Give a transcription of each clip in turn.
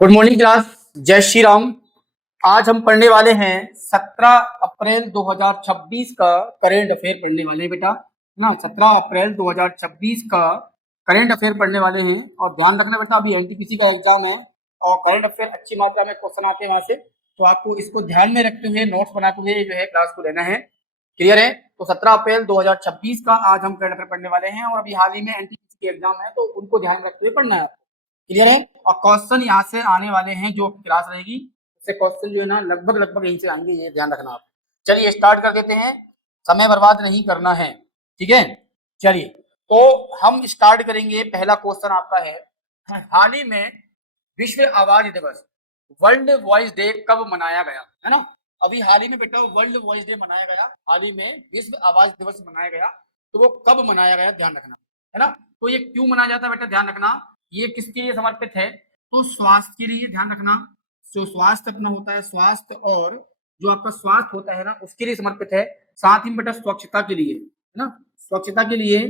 Good morning class. जय श्री राम। आज हम पढ़ने वाले हैं 17 अप्रैल 2026 का करेंट अफेयर पढ़ने वाले हैं बेटा ना। 17 अप्रैल 2026 का करेंट अफेयर पढ़ने वाले हैं और ध्यान रखना बेटा, अभी एनटीपीसी का एग्जाम है और करेंट अफेयर अच्छी मात्रा में क्वेश्चन आते हैं वहां से, तो आपको इसको ध्यान में रखते हुए नोट्स बनाते हुए जो है क्लास को लेना है। क्लियर है? तो 17 अप्रैल 2026 का आज हम करंट अफेयर पढ़ने वाले हैं और अभी हाल ही में एनटीपीसी के एग्जाम है, तो उनको ध्यान में रखते हुए पढ़ना है। क्लियर है? और क्वेश्चन यहाँ से आने वाले हैं, जो क्लास रहेगी उससे क्वेश्चन जो है ना लगभग यहीं से आएंगे, ये ध्यान रखना आप। चलिए स्टार्ट कर देते हैं, समय बर्बाद नहीं करना है। ठीक है, चलिए तो हम स्टार्ट करेंगे। पहला क्वेश्चन आपका है, हाल ही में विश्व आवाज दिवस वर्ल्ड वॉइस डे कब मनाया गया? है ना, अभी हाल ही में बेटा वर्ल्ड वॉइस डे मनाया गया, हाल ही में विश्व आवाज दिवस मनाया गया, तो वो कब मनाया गया ध्यान रखना है ना। तो ये क्यों मनाया जाता है बेटा ध्यान रखना, ये किसके लिए समर्पित है? तो स्वास्थ्य के लिए ध्यान रखना। जो स्वास्थ्य अपना होता है, स्वास्थ्य और जो आपका स्वास्थ्य होता है ना उसके लिए समर्पित है। साथ ही बेटा स्वच्छता के लिए है ना, स्वच्छता के लिए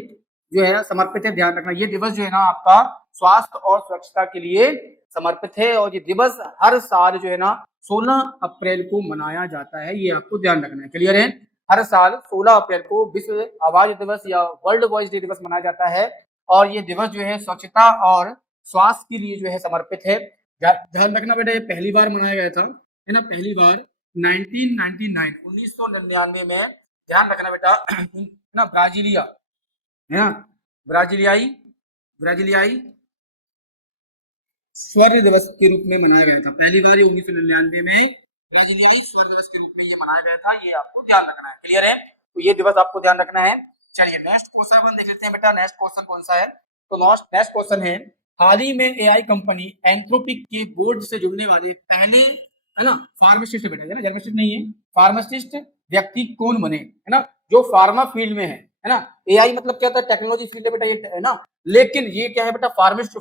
जो है समर्पित है। ध्यान रखना ये दिवस जो है ना आपका स्वास्थ्य और स्वच्छता के लिए समर्पित है और ये दिवस हर साल जो है ना 16 अप्रैल को मनाया जाता है, ये आपको ध्यान रखना है। क्लियर है? हर साल 16 अप्रैल को विश्व आवाज दिवस या वर्ल्ड वॉइस डे दिवस मनाया जाता है और ये दिवस जो है स्वच्छता और स्वास्थ्य के लिए जो है समर्पित है। ध्यान रखना बेटा, ये पहली बार मनाया गया था है ना, पहली बार 1999 में। ध्यान रखना बेटा ना, ब्राजीलिया है ना, ब्राजीलियाई ब्राजीलियाई स्वर्ण दिवस के रूप में मनाया गया था। पहली बार 1999 में ब्राजीलियाई स्वर्ण दिवस के रूप में ये मनाया गया था, ये आपको ध्यान रखना है। क्लियर है? तो ये दिवस आपको ध्यान रखना है। चलिए नेक्स्ट क्वेश्चन अपन देख लेते हैं बेटा, नेक्स्ट क्वेश्चन कौन सा है? तो नेक्स्ट क्वेश्चन है, हाल ही में एआई कंपनी एंथ्रोपिक के बोर्ड से जुड़ने वाले पहले है ना फार्मासिस्ट बेटा, है ना, जर्नलिस्ट नहीं है, फार्मासिस्ट व्यक्ति कौन बने? है ना, जो फार्मा फील्ड में है ना। एआई मतलब क्या होता है? टेक्नोलॉजी फील्ड है बेटा ये, है ना। लेकिन ये क्या है बेटा, फार्मासिस्ट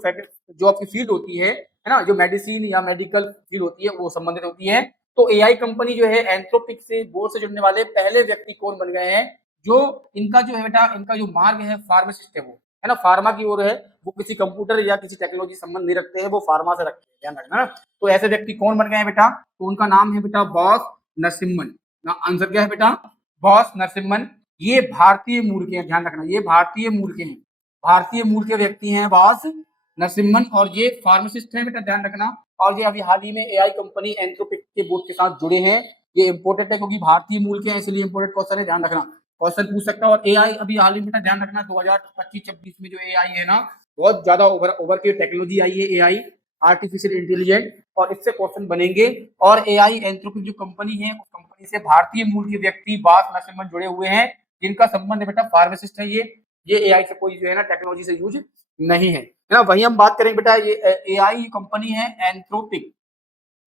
जो आपकी फील्ड होती है ना, जो मेडिसिन या मेडिकल फील्ड होती है वो संबंधित होती है। तो एआई कंपनी जो है एंथ्रोपिक से बोर्ड से जुड़ने वाले पहले व्यक्ति कौन बन गए हैं? जो इनका जो है बेटा, इनका जो मार्ग है फार्मासिस्ट है वो, है ना, फार्मा की ओर है। वो किसी कंप्यूटर या किसी टेक्नोलॉजी संबंध नहीं रखते हैं, वो फार्मा से रखते हैं, ध्यान रखना। तो ऐसे व्यक्ति कौन बन गए हैं बेटा? तो उनका नाम है बेटा बॉस नरसिम्हन। आंसर क्या है बेटा? बॉस नरसिम्हन। ये भारतीय मूल के हैं, ध्यान रखना ये भारतीय मूल के हैं, भारतीय मूल के व्यक्ति हैं बॉस नरसिम्हन और ये फार्मासिस्ट हैं बेटा, ध्यान रखना। और ये अभी हाल ही में एआई कंपनी एंथ्रोपिक के बोर्ड के साथ जुड़े हैं। ये इंपोर्टेंट है क्योंकि भारतीय मूल के हैं, इसलिए इंपोर्टेंट क्वेश्चन है, ध्यान रखना। क्वेश्चन पूछ सकता है। और एआई अभी हाल ही में ध्यान रखना 2025-26 में जो एआई है ना, बहुत ज्यादा ओवर की टेक्नोलॉजी आई है एआई, आर्टिफिशियल इंटेलिजेंस, और इससे क्वेश्चन बनेंगे। और एआई एंथ्रोपिक जो कंपनी है उस कंपनी से भारतीय मूल के व्यक्ति बॉस नरसिम्हन जुड़े हुए हैं, जिनका संबंध बेटा फार्मासिस्ट है। ये एआई से कोई जो है ना टेक्नोलॉजी से यूज नहीं है ना। वही हम बात करेंगे बेटा, ये एआई कंपनी है एंथ्रोपिक,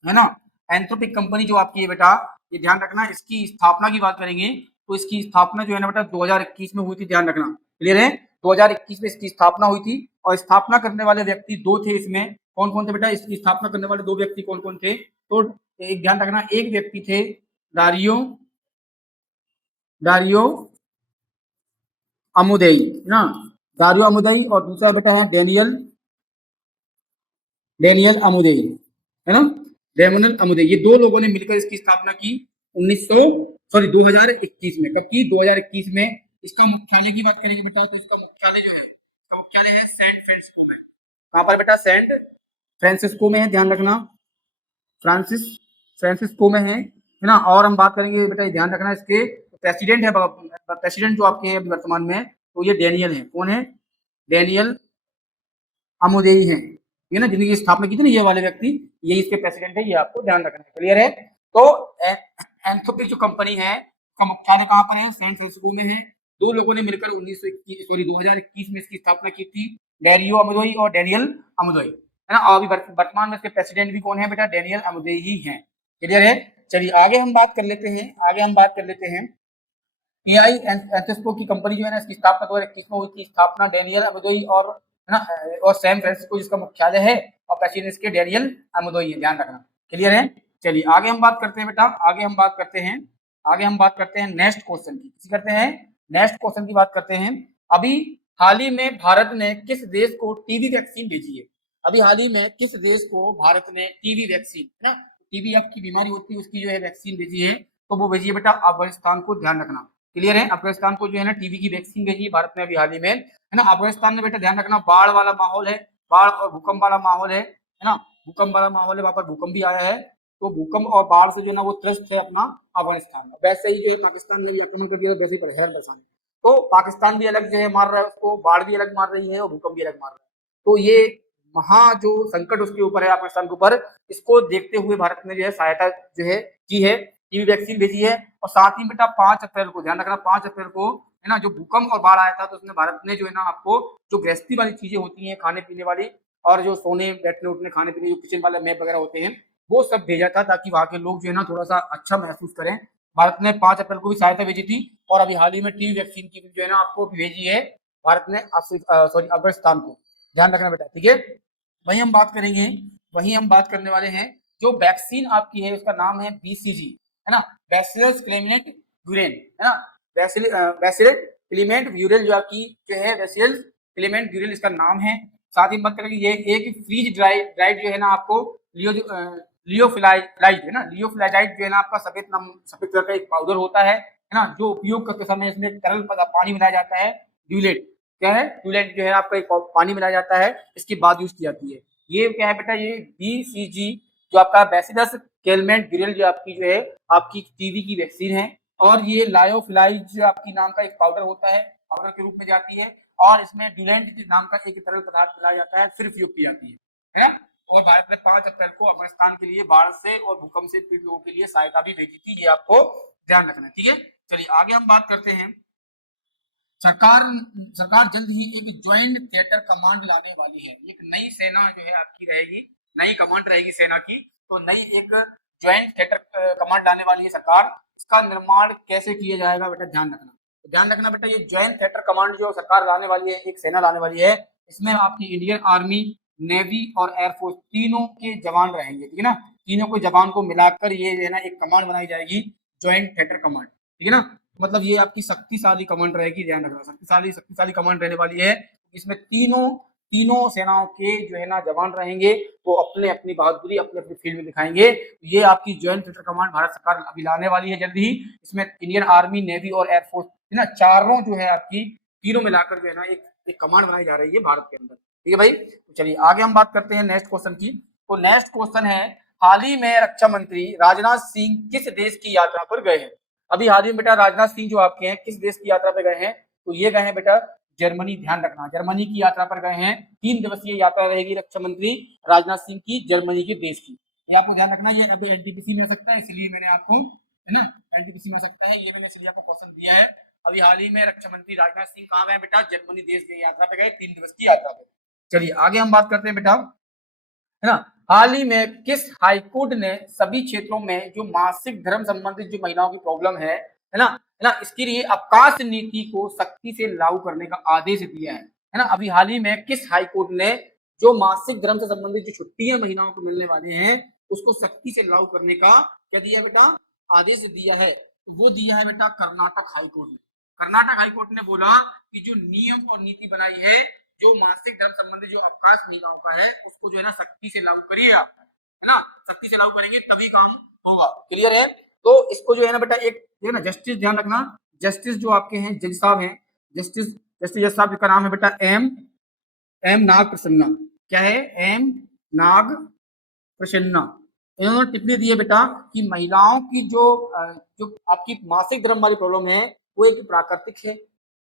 है ना। एंथ्रोपिक कंपनी जो आपकी है बेटा, ये ध्यान रखना, इसकी स्थापना की बात करेंगे तो इसकी स्थापना जो है ना बेटा 2021 में हुई थी, ध्यान रखना। क्लियर है? 2021 में इसकी स्थापना हुई थी और स्थापना करने वाले व्यक्ति दो थे इसमें। कौन कौन थे बेटा? इसकी स्थापना करने वाले दो व्यक्ति कौन कौन थे? तो एक ध्यान रखना, एक व्यक्ति थे दारियो दारियो अमुदेई ना, दारियो अमुदेई, और दूसरा बेटा है डेनियल अमुदेई, है ना, डेनियल अमुदेई। ये दो लोगों ने मिलकर इसकी स्थापना की 2021 में। कब की? 2021 में। इसका मुख्यालय की बात करेंगे बेटा, तो इसका मुख्यालय जो है, इसका मुख्यालय है सैन फ्रांसिस्को में। कहां पर बेटा? सैन फ्रांसिस्को में है, ध्यान रखना, फ्रांसिस्को में है ना। और हम बात करेंगे बेटा, ध्यान रखना, इसके प्रेसिडेंट है, प्रेसिडेंट जो आपके हैं वर्तमान में, तो ये डेनियल है। कौन है? डेनियल अमुदेई है, ये ना, जिनकी स्थापना की थी ना ये वाले व्यक्ति, ये इसके प्रेसिडेंट है, ये आपको ध्यान रखना है। क्लियर है? तो एंथ्रोपिक जो कंपनी है उसका मुख्यालय कहां पर है? सैन फ्रांसिस्को में है। दो लोगों ने मिलकर 2021 में इसकी स्थापना की थी, डेरियो अमुदेई और डेनियल अमुदेई, है ना। और अभी वर्तमान में इसके प्रेसिडेंट भी कौन है बेटा? डेनियल अमुदेई ही है। क्लियर है? चलिए आगे हम बात कर लेते हैं एआई एंथ्रोपिक की कंपनी जो है ना, इसकी स्थापना 2021 में हुई थी। स्थापना डेनियल अमुदेई और, है ना, और सैन फ्रांसिस्को जिसका मुख्यालय है, और प्रेसिडेंट इसके डेनियल अमुदेई है, ध्यान रखना। क्लियर है? चलिए आगे हम बात करते हैं बेटा, आगे हम बात करते हैं नेक्स्ट क्वेश्चन की। किसी करते हैं नेक्स्ट क्वेश्चन की बात करते हैं। अभी हाल ही में भारत ने किस देश को टीबी वैक्सीन भेजी है? अभी हाल ही में किस देश को भारत ने टीबी वैक्सीन, है ना, टीबी आपकी बीमारी होती है उसकी जो है वैक्सीन भेजी है, तो वो भेजी है बेटा अफगानिस्तान को, ध्यान रखना। क्लियर है, अफगानिस्तान को जो है ना टीबी की वैक्सीन भेजी है भारत ने अभी हाल ही में, है ना। अफगानिस्तान में बेटा ध्यान रखना बाढ़ वाला माहौल है, बाढ़ और भूकंप वाला माहौल है ना, भूकंप वाला माहौल है, वहां पर भूकंप भी आया है, तो भूकंप और बाढ़ से जो है ना वो त्रस्त है अपना अफगानिस्तान। वैसे ही जो है पाकिस्तान ने भी आक्रमण कर दिया, वैसे ही हैरान परेशान, तो पाकिस्तान भी अलग जो है मार रहा है उसको, बाढ़ भी अलग मार रही है और भूकंप भी अलग मार रहा है, तो ये महा जो संकट उसके ऊपर है पाकिस्तान के ऊपर, इसको देखते हुए भारत ने जो है सहायता जो है की है, टीबी वैक्सीन भेजी है। और साथ ही बेटा 5 अप्रैल को, ध्यान रखना 5 अप्रैल को, है ना, जो भूकंप और बाढ़ आया था तो उसमें भारत ने जो है ना आपको जो गृहस्थी वाली चीजें होती हैं खाने पीने वाली, और जो सोने बैठने उठने खाने पीने जो किचन वाले मैप वगैरह होते हैं वो सब भेजा था, ताकि वहां के लोग जो है ना थोड़ा सा अच्छा महसूस करें। भारत ने 5 अप्रैल को भी सहायता भेजी थी, और अभी हाल ही में टीबी वैक्सीन की जो है ना आपको भेजी है भारत ने अफगानिस्तान को, ध्यान रखना बेटा, ठीक है। वही हम बात करेंगे, वही हम बात करने वाले हैं, जो वैक्सीन आपकी है उसका नाम है बीसीजी, है ना, बैसिलस क्लेमिनेट यूरेन, है ना, बैसिलस क्लेमिनेट यूरेन जो आपकी जो है बैसिलस क्लेमिनेट यूरेन इसका नाम है। साथ ही बात करेंगे ये एक फ्रीज ड्राइड जो है ना आपको लियोफिलाइट है ना, लियोफिलाइट जो है ना आपका सफेद कलर का एक पाउडर होता है ना, जो उपयोग करते समय इसमें तरल पानी मिलाया जाता है, ड्यूलेट, क्या है ड्यूलेट जो है आपका एक पानी मिलाया जाता है, इसके बाद यूज की जाती है। ये क्या है बेटा, ये बीसीजी जो आपका बैसिलस क्लेमिनेट यूरेन जो आपकी जो है आपकी टीबी की वैक्सीन है, और ये लायोफिलाइज जो आपकी नाम का एक पाउडर होता है, पाउडर के रूप में जाती है, और इसमें ड्यूलेंट नाम का एक तरल पदार्थ मिलाया जाता है, फिर उपयोग की जाती है ना। और भारत ने 5 अप्रैल को अफगानिस्तान के लिए बाढ़ से और भूकंप से पीड़ित लोगों के लिए सहायता भी भेजी थी, ये आपको ध्यान रखना है, ठीक है। चलिए आगे हम बात करते हैं, सरकार सरकार जल्द ही एक ज्वाइंट थिएटर कमांड लाने वाली है, एक नई सेना जो है आपकी रहेगी, नई कमांड रहेगी सेना की, तो नई एक ज्वाइंट थिएटर कमांड लाने वाली है सरकार। इसका निर्माण कैसे किया जाएगा बेटा, ध्यान रखना, तो ध्यान रखना बेटा, ये ज्वाइंट थिएटर कमांड जो सरकार लाने वाली है, एक सेना लाने वाली है, इसमें आपकी इंडियन आर्मी, नेवी और एयरफोर्स तीनों के जवान रहेंगे, ठीक है ना, तीनों के जवान को मिलाकर ये है ना एक कमांड बनाई जाएगी, ज्वाइंट थिएटर कमांड, ठीक है ना। मतलब ये आपकी शक्तिशाली कमांड रहेगी, ध्यान रखना, शक्तिशाली कमांड रहने वाली है। इसमें तीनों तीनों सेनाओं के जो है ना जवान रहेंगे, वो अपने अपनी बहादुरी अपने अपने फील्ड में दिखाएंगे। ये आपकी ज्वाइंट थिएटर कमांड भारत सरकार अभी लाने वाली है जल्द ही, इसमें इंडियन आर्मी, नेवी और एयरफोर्स, है ना, चारों जो है आपकी तीनों मिलाकर जो है ना एक कमांड बनाई जा रही है भारत के अंदर, ठीक है भाई। तो चलिए आगे हम बात करते हैं नेक्स्ट क्वेश्चन की। तो नेक्स्ट क्वेश्चन है, हाल ही में रक्षा मंत्री राजनाथ सिंह किस देश की यात्रा पर गए हैं। अभी हाल ही में बेटा राजनाथ सिंह जो आपके हैं किस देश की यात्रा पर गए हैं, तो ये गए हैं बेटा जर्मनी, ध्यान रखना, जर्मनी की यात्रा पर गए हैं। 3 दिवसीय यात्रा रहेगी रक्षा मंत्री राजनाथ सिंह की जर्मनी के देश की, ये आपको ध्यान रखना। ये अभी एनटीपीसी में आ सकता है, इसलिए मैंने आपको, है ना, एनटीपीसी में आ सकता है, ये मैंने इसलिए आपको क्वेश्चन दिया है। अभी हाल ही में रक्षा मंत्री राजनाथ सिंह कहाँ गए बेटा, जर्मनी देश की यात्रा पे गए, 3 दिवस की यात्रा पे। चलिए आगे हम बात करते हैं बेटा, है ना, हाल ही में किस हाईकोर्ट ने सभी क्षेत्रों में जो मासिक धर्म संबंधित जो महिलाओं की प्रॉब्लम है ना, इसके लिए अवकाश नीति को सख्ती से लागू करने का आदेश दिया है ना। अभी हाल ही में किस हाईकोर्ट ने जो मासिक धर्म से संबंधित जो छुट्टियां महिलाओं को मिलने वाली हैं उसको सख्ती से लागू करने का क्या दिया बेटा, आदेश दिया है, वो दिया है बेटा कर्नाटक हाईकोर्ट ने। कर्नाटक हाईकोर्ट ने बोला कि जो नियम और नीति बनाई है, जो मासिक धर्म संबंधी जो अवकाश महिलाओं का है उसको जो है ना सख्ती से लागू करिएगा, है ना, सख्ती से लागू करेंगे तभी काम होगा, क्लियर है। तो इसको जो है ना बेटा एक ना जस्टिस, ध्यान रखना, जस्टिस जो आपके हैं जज साहब हैं, जस्टिस जस्टिस जज साहब का नाम है बेटा एम एम नाग प्रसन्ना, क्या है, एम नाग प्रसन्ना। इन्होंने टिप्पणी दी है बेटा कि महिलाओं की जो आपकी मासिक धर्म वाली प्रॉब्लम है वो एक प्राकृतिक है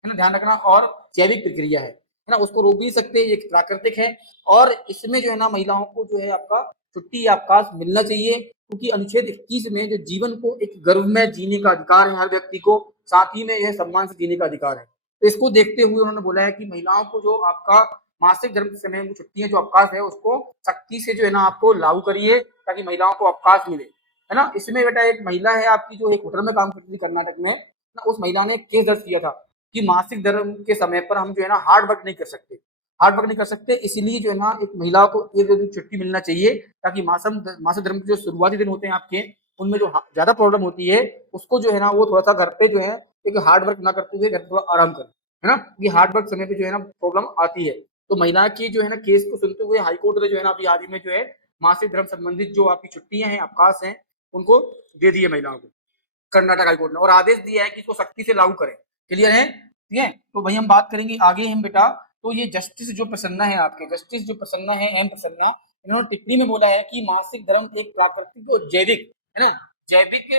ना, ध्यान रखना, और जैविक प्रक्रिया है ना, उसको रोक भी सकते हैं, ये प्राकृतिक है, और इसमें जो है ना महिलाओं को जो है आपका छुट्टी या अवकाश मिलना चाहिए, क्योंकि अनुच्छेद 21 में जो जीवन को एक गर्व में जीने का अधिकार है हर व्यक्ति को, साथ ही में यह सम्मान से जीने का अधिकार है। तो इसको देखते हुए उन्होंने बोला है कि महिलाओं को जो आपका मासिक धर्म के समय छुट्टियां जो अवकाश है उसको सख्ती से जो है ना आपको लागू करिए, ताकि महिलाओं को अवकाश मिले, है ना। इसमें बेटा एक महिला है आपकी जो एक होटल में काम करती थी कर्नाटक में ना, उस महिला ने केस दर्ज किया था कि मासिक धर्म के समय पर हम जो है ना हार्ड वर्क नहीं कर सकते, हार्ड वर्क नहीं कर सकते, इसलिए जो है ना एक महिला को 1-2 दिन छुट्टी मिलना चाहिए, ताकि मासिक धर्म के जो शुरुआती दिन होते हैं आपके उनमें जो ज्यादा प्रॉब्लम होती है उसको जो है ना वो थोड़ा सा घर पे जो है एक हार्ड वर्क ना करते हुए घर थोड़ा आराम करें, है ना, ये हार्ड वर्क समय पे जो है ना प्रॉब्लम आती है। तो महिला की जो है ना केस को सुनते हुए हाईकोर्ट ने जो है ना अभी हाल ही में जो है मासिक धर्म संबंधित जो आपकी छुट्टियां हैं, अवकाश हैं, उनको दे दिए महिलाओं को, कर्नाटक हाईकोर्ट ने, और आदेश दिया है कि इसको सख्ती से लागू करें। क्लियर है? ठीक है, तो भाई हम बात करेंगे आगे हम बेटा, तो ये जस्टिस जो प्रसन्ना है आपके, जस्टिस जो प्रसन्ना है, एम प्रसन्ना, इन्होंने टिप्पणी में बोला है कि मासिक धर्म एक प्राकृतिक और जैविक, है ना, जैविक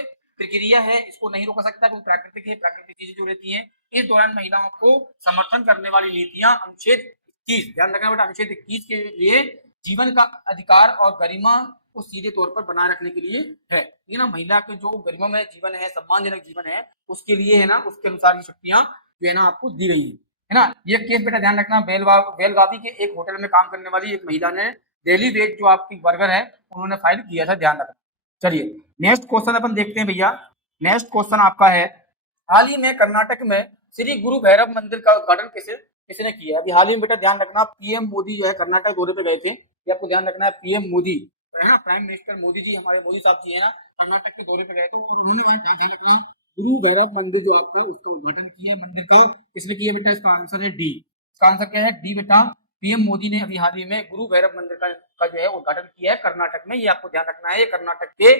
प्रक्रिया है, इसको नहीं रोका सकता, क्योंकि प्राकृतिक है, प्राकृतिक चीजें जो रहती हैं। इस दौरान महिलाओं को समर्थन करने वाली नीतियां अनुच्छेद 21, ध्यान रखना बेटा, अनुच्छेद 21 के लिए जीवन का अधिकार और गरिमा को सीधे तौर पर बनाए रखने के लिए है। ये ना महिला के जो गरिमामय जीवन है, सम्मानजनक जीवन है, उसके लिए है ना, उसके अनुसार ये छुट्टियां जो है ना आपको दी गई है ना। ये केस बेटा ध्यान रखना, बेलगावी के एक होटल में काम करने वाली एक महिला ने डेली वेज जो आपकी बर्गर है उन्होंने फाइल किया था, ध्यान रखना। चलिए नेक्स्ट क्वेश्चन अपन देखते हैं भैया। नेक्स्ट क्वेश्चन आपका है, हाल ही में कर्नाटक में श्री गुरु भैरव मंदिर का उद्घाटन किसने किया? अभी हाल ही में बेटा ध्यान रखना, पीएम मोदी जो है कर्नाटक दौरे पे गए थे, ये आपको ध्यान रखना है, पीएम मोदी है ना, प्राइम मिनिस्टर मोदी जी, हमारे मोदी साहब जी है ना, कर्नाटक के दौरे पे गए थे, और उन्होंने वहां ध्यान रखना गुरु भैरव मंदिर जो आपका उसका उद्घाटन किया, मंदिर का किसने किया बेटा? इसका आंसर है डी। इसका आंसर क्या है? डी बेटा, पीएम मोदी ने अभी हाल ही में गुरु भैरव मंदिर का जो है उद्घाटन किया है कर्नाटक में, ये आपको ध्यान रखना है, ये कर्नाटक के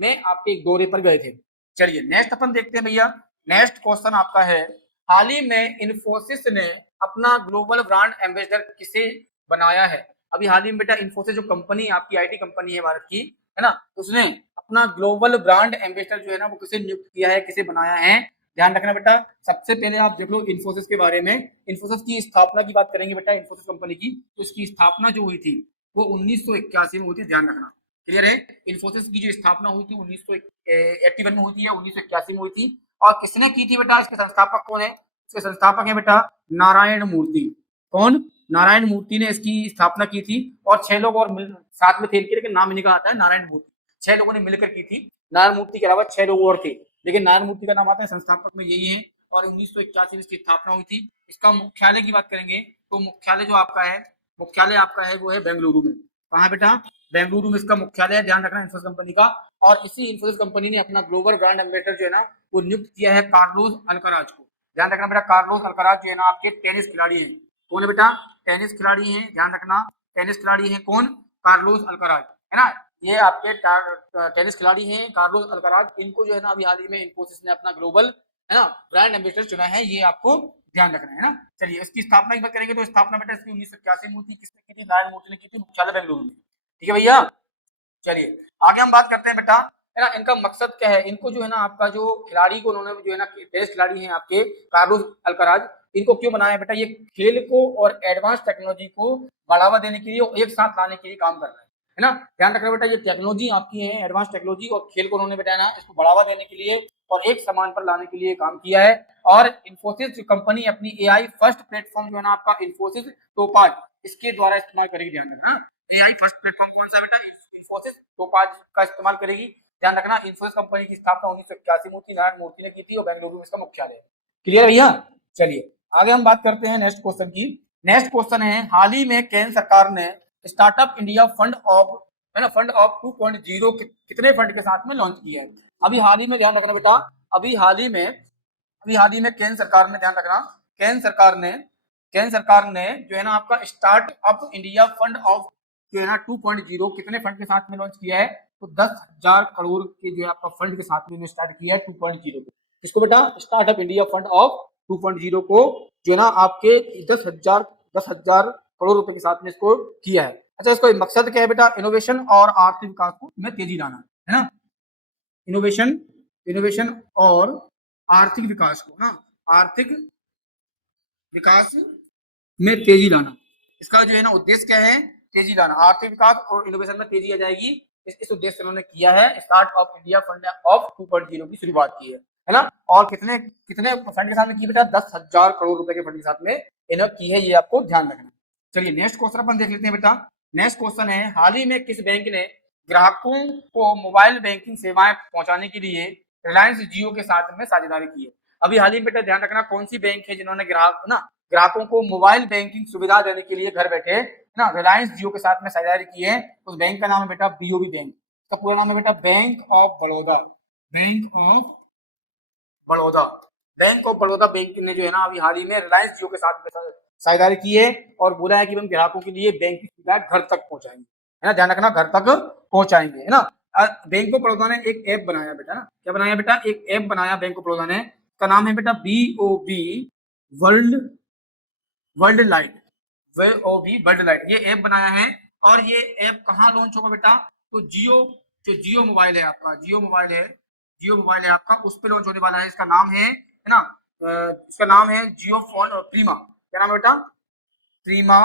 में आपके एक दौरे पर गए थे। चलिए नेक्स्ट अपन देखते हैं भैया। नेक्स्ट क्वेश्चन आपका है, हाल ही में इन्फोसिस ने अपना ग्लोबल ब्रांड एम्बेसडर किसे बनाया है? अभी हाल ही में बेटा इन्फोसिस जो कंपनी आपकी आईटी कंपनी है भारत की, है ना, उसने अपना ग्लोबल ब्रांड एम्बेसडर जो है ना वो किसे नियुक्त किया है, किसे बनाया है? ध्यान रखना बेटा, सबसे पहले आप देख लो इन्फोसिस के बारे में। इन्फोसिस की स्थापना की बात करेंगे बेटा, इन्फोसिस कंपनी की, तो इसकी स्थापना जो हुई थी वो 1981 में हुई थी, ध्यान रखना। क्लियर है? इन्फोसिस की जो स्थापना हुई थी 1981 में हुई थी या 1981 में हुई थी, और किसने की थी बेटा? इसके संस्थापक कौन है? इसके संस्थापक है बेटा नारायण मूर्ति। कौन? नारायण मूर्ति ने इसकी स्थापना की थी, और 6 लोग और साथ में थे, लेकिन नाम इन्हीं का आता है नारायण मूर्ति। 6 लोगों ने मिलकर की थी, नारायण मूर्ति के अलावा 6 लोग और थे, लेकिन नारायण मूर्ति का नाम आता है, संस्थापक में यही है, और 1981 में इसकी स्थापना हुई थी। इसका मुख्यालय की बात करेंगे तो मुख्यालय जो आपका है, मुख्यालय आपका है वो है बेंगलुरु में। कहाँ बेटा? बेंगलुरु में इसका मुख्यालय है, ध्यान रखना, इन्फोसिस कंपनी का। और इसी इन्फोसिस कंपनी ने अपना ग्लोबल ब्रांड एम्बेसडर जो है ना वो नियुक्त किया है कार्लोस अल्कराज को। ध्यान रखना बेटा, कार्लोस अल्कराज जो है ना आपके टेनिस खिलाड़ी हैं। कौन है बेटा? टेनिस खिलाड़ी हैं, ध्यान रखना, टेनिस खिलाड़ी हैं। कौन? कार्लोस अल्कराज, है ना, ये आपके टेनिस खिलाड़ी हैं कार्लोस अल्कराज। इनको जो है ना अभी हाल ही में इन्फोसिस ने अपना ग्लोबल, है ना, ब्रांड एम्बेसडर चुना है, ये आपको ध्यान रखना है ना। चलिए इसकी स्थापना की बात करेंगे तो स्थापना बेटा इसकी 1981 में हुई थी। किसने की थी? नारायण मूर्ति ने की थी, मुख्यालय बेंगलुरु में। ठीक है भैया, चलिए आगे हम बात करते हैं बेटा, है ना, इनका मकसद क्या है? इनको जो है ना आपका जो खिलाड़ी को उन्होंने जो है ना टेनिस खिलाड़ी हैं आपके कार्लोस अल्कराज, इनको क्यों बनाया बेटा? ये खेल को और एडवांस टेक्नोलॉजी को बढ़ावा देने के लिए एक साथ लाने के लिए काम कर रहे हैं, है ना। ध्यान रखना बेटा, ये टेक्नोलॉजी आपकी है, एडवांस टेक्नोलॉजी, और खेल को उन्होंने बेटा ना इसको बढ़ावा देने के लिए और एक समान पर लाने के लिए काम किया है। और इन्फोसिस कंपनी अपनी एआई फर्स्ट प्लेटफॉर्म जो है ना आपका इन्फोसिस टोपाज, इसके द्वारा इस्तेमाल करेगी। ध्यान रखना, एआई फर्स्ट प्लेटफॉर्म कौन सा बेटा? इन्फोसिस टोपाज का इस्तेमाल करेगी। ध्यान रखना, इन्फोसिस कंपनी की स्थापना 1981 में हुई, नारायण मूर्ति ने की थी, और बेंगलुरु में इसका मुख्यालय है। क्लियर भैया? चलिए आगे हम बात करते हैं नेक्स्ट क्वेश्चन की। नेक्स्ट क्वेश्चन है, हाल ही में केंद्र सरकार ने स्टार्टअप इंडिया फंड ऑफ, है ना, फंड ऑफ 2.0 कितने फंड के साथ में लॉन्च किया है? अभी हाल ही में, ध्यान रखना बेटा, अभी हाल ही में केंद्र सरकार ने, ध्यान रखना, केंद्र सरकार ने जो है ना आपका स्टार्टअप इंडिया फंड ऑफ जो है ना 2.0 कितने फंड के साथ में लॉन्च किया है? तो 10,000 करोड़ के जो है आपका फंड के साथ में स्टार्ट किया है 2.0 को। किसको बेटा? स्टार्टअप इंडिया फंड ऑफ 2.0 को जो है ना आपके 10,000 करोड़ रुपए के साथ में इसको किया है। अच्छा, इसका मकसद क्या है बेटा? इनोवेशन और आर्थिक विकास को में तेजी लाना, है ना, इनोवेशन और आर्थिक विकास को ना, आर्थिक विकास में तेजी लाना, इसका जो है ना उद्देश्य क्या है? तेजी लाना, आर्थिक विकास और इनोवेशन में तेजी आ जाएगी, इस उद्देश्य से उन्होंने किया है start of India fund of 2.0 की शुरुआत की है ना। और कितने कितने फंड के साथ में की बेटा? 10,000 करोड़ रुपए के फंड के साथ में इन्होंने की है, ये आपको ध्यान रखना। चलिए नेक्स्ट क्वेश्चन अपन देख लेते हैं बेटा। नेक्स्ट क्वेश्चन है, हाल ही में किस बैंक ने ग्राहकों को मोबाइल बैंकिंग सेवाएं पहुंचाने के लिए रिलायंस जियो के साथ में साझेदारी की है? अभी हाल ही में बेटा ध्यान रखना, कौन सी बैंक है जिन्होंने ग्राहकों को मोबाइल बैंकिंग सुविधा देने के लिए घर बैठे ना रिलायंस जियो के साथ में साझेदारी की है? उस बैंक का नाम है बेटा बीओबी बैंक। इसका पूरा नाम है बेटा bank of Baroda. Bank of Baroda, bank of Baroda bank ने जो है ना अभी हाल ही में रिलायंस जियो के साथ में साझेदारी की है और बोला है कि हम ग्राहकों के लिए बैंक की सुविधाएं घर तक पहुंचाएंगे, है ना, ध्यान रखना, घर तक पहुंचाएंगे, है ना। बैंक ऑफ बड़ौदा ने एक ऐप बनाया बेटा, ना क्या बनाया बेटा, एक ऐप बनाया बैंक ऑफ बड़ौदा ने, का नाम है बेटा BOB world world light, BOB world light, ये ऐप बनाया है। और ये ऐप कहाँ लॉन्च होगा बेटा, तो जियो मोबाइल है आपका, जियो मोबाइल है आपका, उस पर लॉन्च होने वाला है। इसका नाम है ना, इसका नाम है जियो फोन प्रीमा, क्या नाम है बेटा, प्रीमा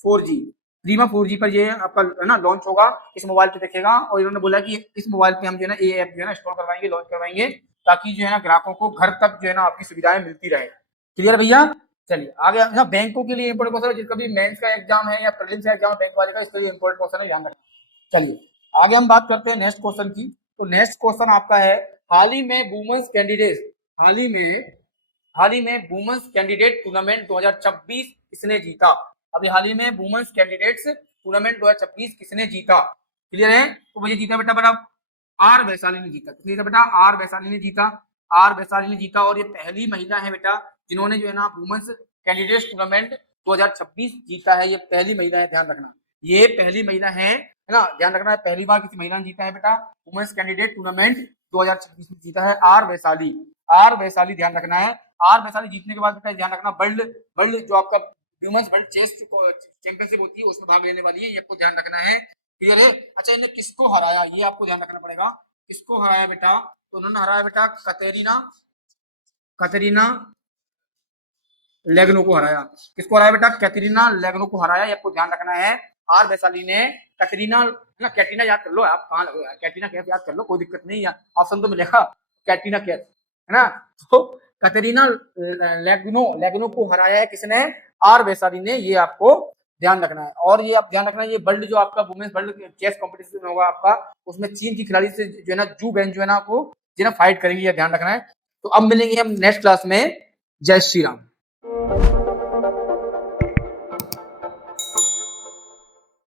4G, प्रीमा 4G पर ये आपका है ना लॉन्च होगा, इस मोबाइल पे दिखेगा। और इन्होंने बोला कि इस मोबाइल पे हम जो है ना ये ऐप जो है ना इंस्टॉल करवाएंगे, लॉन्च करवाएंगे, ताकि जो है ना ग्राहकों को घर तक जो है ना आपकी सुविधाएं मिलती रहे। क्लियर भैया, चलिए आगे ना, बैंकों के लिए इंपोर्टेंट क्वेश्चन है, जिसका भी मेंस का एग्जाम है या प्रीलिम्स का एग्जाम है बैंक वाले का, इसके लिए इंपोर्टेंट क्वेश्चन है, ध्यान रखना। चलिए आगे हम बात करते हैं नेक्स्ट क्वेश्चन की। तो नेक्स्ट क्वेश्चन आपका है, हाल ही में women's candidate women's candidate tournament 2026 किसने जीता। अभी हाल ही में वुमेन्स कैंडिडेट्स टूर्नामेंट 2026 किसने जीता, क्लियर है। तो मुझे जीता बेटा आर वैशाली ने जीता, किसने जीता बेटा, आर वैशाली ने जीता, आर वैशाली ने जीता। और ये पहली महिला है बेटा जिन्होंने जो है ना वुमेन्स कैंडिडेट्स टूर्नामेंट 2026 जीता है, ये पहली महिला है, ध्यान रखना, ये पहली महिला है ना, ध्यान रखना, पहली बार किसी महिला ने जीता है बेटा वुमेन्स कैंडिडेट टूर्नामेंट 2026 में, जीता है आर वैशाली, ध्यान रखना है। आर वैशाली जीतने के बाद बेटा ध्यान रखना, वर्ल्ड जो आपका वुमेन्स वर्ल्ड चेस चैंपियनशिप होती है उसमें भाग लेने वाली है, ये आपको ध्यान रखना है, क्लियर है। अच्छा, इन्हें किसको हराया, ये आपको ध्यान रखना पड़ेगा, किसको हराया बेटा, तो उन्होंने हराया बेटा कतरीना लेगनो को हराया, किसको हराया बेटा, कैटरीना लेगनो को हराया, ये आपको ध्यान रखना है। आर वैशाली ने कैटरीना याद कर लो, आप कहाँ लगे कैटरीना कैफ याद कर लो, कोई दिक्कत नहीं है, ऑप्शन तो मिलेगा कैटरीना कैफ, है ना। तो कैटरीना लेगनो को हराया है किसने, आर वैशाली ने, ये आपको ध्यान रखना है। और ये आप ध्यान रखना, ये वर्ल्ड जो आपका वुमेन्स वर्ल्ड चेस कॉम्पिटिशन होगा आपका, उसमें चीन की खिलाड़ी से जो है ना जू बेन जो है ना को जो है ना फाइट करेंगे, ये ध्यान रखना है। तो अब मिलेंगे हम नेक्स्ट क्लास में, जय श्री राम।